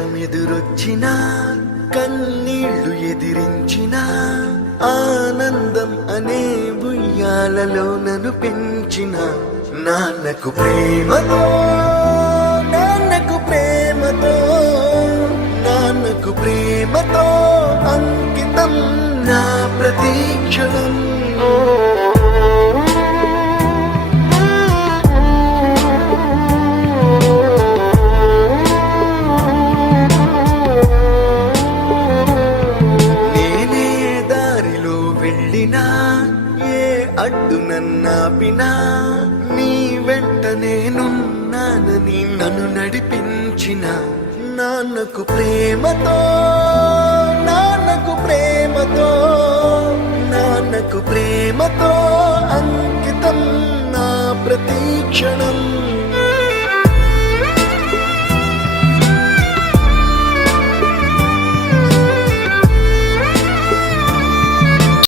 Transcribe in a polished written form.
కష్టమెదురొచ్చినా కన్నీళ్లు ఎదిరించినా ఆనందం అనే ఉయ్యాలలో నన్ను పెంచిన నాన్నకు ప్రేమతో నాన్నకు ప్రేమతో నాన్నకు ప్రేమతో అంకితం నా ప్రతీక్షణం. నేనే దారిలో వెళ్ళినా ఏ అడ్డు నన్నాపినా నీ వెంట నేనున్నానని నన్ను నడిపించిన నాన్నకు ప్రేమతో నాన్నకు ప్రేమతో నాన్నకు ప్రేమతో అంకితం నా ప్రతీక్షణం.